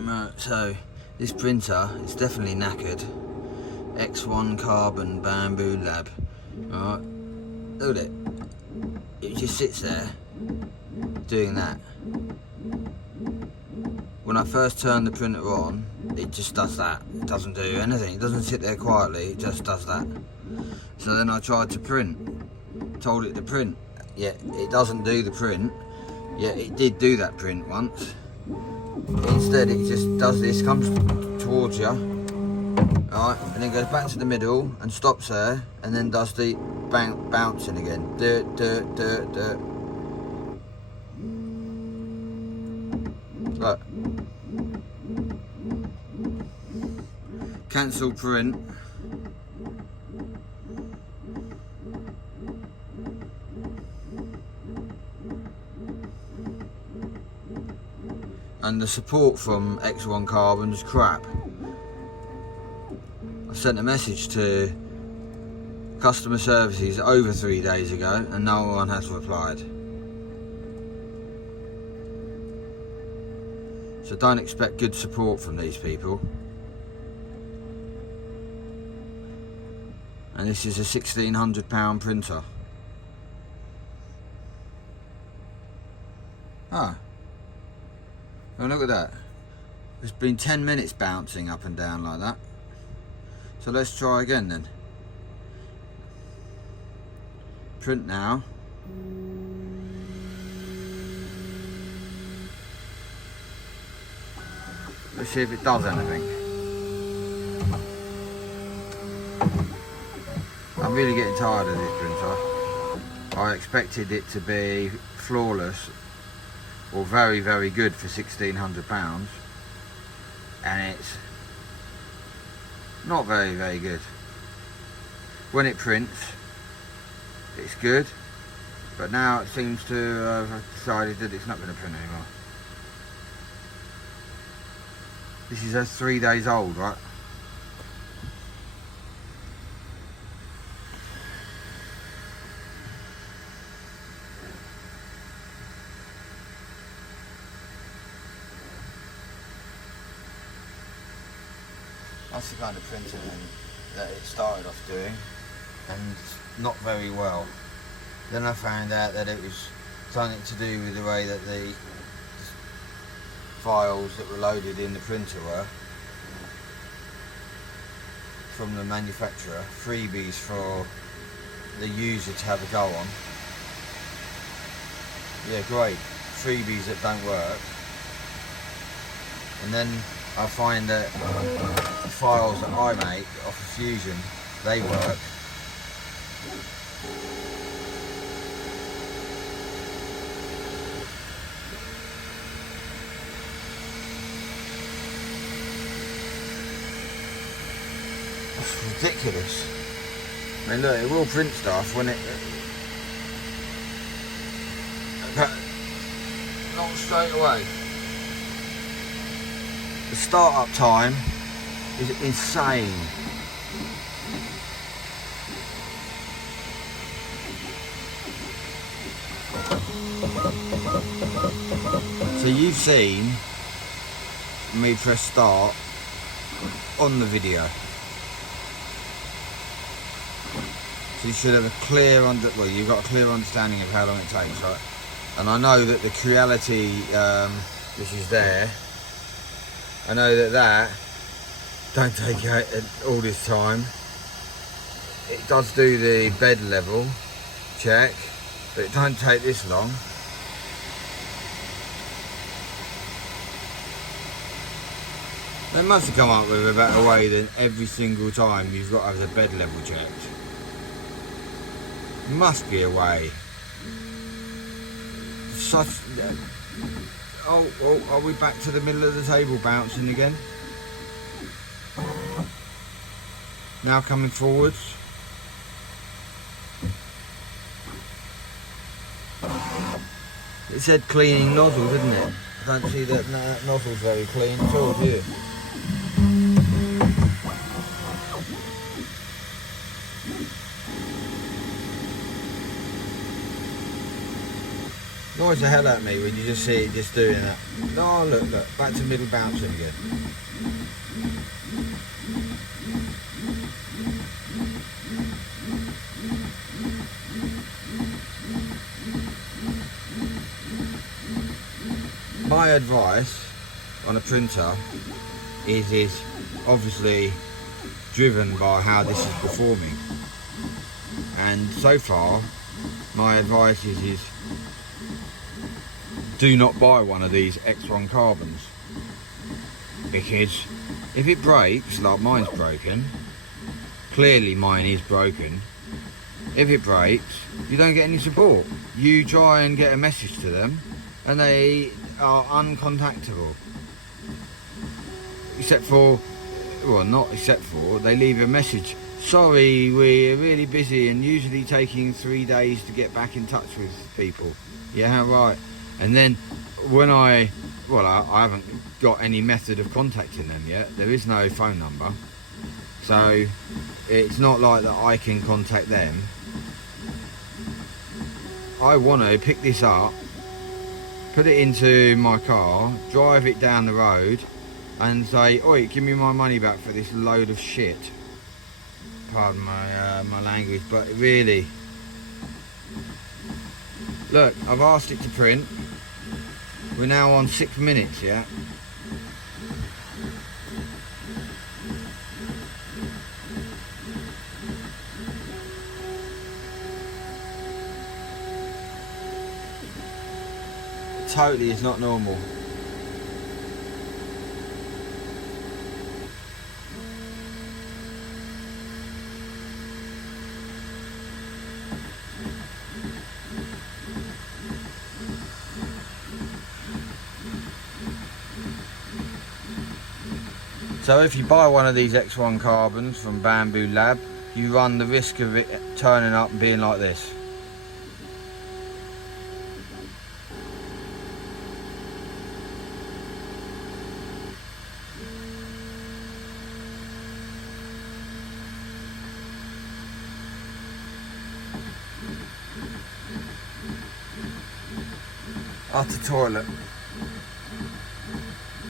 Right, so this printer is definitely knackered. X1 Carbon Bambu Lab. Alright, look at it. It just sits there doing that. When I first turn the printer on, it just does that. It doesn't do anything. It doesn't sit there quietly, it just does that. So then I tried to print. Told it to print. Yet it doesn't do the print. Yet it did do that print once. Instead it just does this, comes towards you, alright, and then goes back to the middle and stops there, and then does the bouncing again. Dirt, dirt, dirt, dirt. Look. Cancel print. And the support from X1 Carbon's crap. I sent a message to customer services over 3 days ago and no one has replied. So don't expect good support from these people. And this is a £1,600 printer. Ah. Oh, look at that. It's been 10 minutes bouncing up and down like that. So let's try again then. Print now. Let's see if it does anything. I'm really getting tired of this printer. I expected it to be flawless or very, very good for £1,600, and it's not very, very good. When it prints, it's good, but now it seems to have decided that it's not going to print anymore. This is 3 days old, right? That's the kind of printing that it started off doing, and not very well. Then I found out that it was something to do with the way that the files that were loaded in the printer were from the manufacturer, freebies for the user to have a go on. Yeah, great, freebies that don't work. And then I find that the files that I make off of Fusion, they work. That's ridiculous. I mean, look, it will print stuff when it... But not straight away. The start-up time is insane. So you've seen me press start on the video. So you should have a clear you've got a clear understanding of how long it takes, right? And I know that the Creality, which is there, I know that don't take all this time. It does do the bed level check, but it don't take this long. They must have come up with a better way than every single time you've got to have the bed level checked. Must be a way. Such... Oh, are we back to the middle of the table bouncing again? Now coming forwards. It said cleaning nozzle, didn't it? I don't see that nozzle's very clean at all, do you? annoys the hell out of me when you just see it just doing that. Oh look, back to middle bouncing again. My advice on a printer is obviously driven by how this is performing, and so far my advice is do not buy one of these X1 carbons, because if it breaks, like mine's broken, clearly mine is broken, if it breaks you don't get any support. You try and get a message to them and they are uncontactable, except for, well, not except for, they leave a message: sorry, we're really busy and usually taking 3 days to get back in touch with people. Yeah, right. And then when I haven't got any method of contacting them yet. There is no phone number, so it's not like that I can contact them. I want to pick this up, put it into my car, drive it down the road and say, oi, give me my money back for this load of shit. Pardon my language, but really, look, I've asked it to print. We're now on 6 minutes, yeah? Totally is not normal. So if you buy one of these X1 carbons from Bambu Lab, you run the risk of it turning up and being like this. Utter toilet.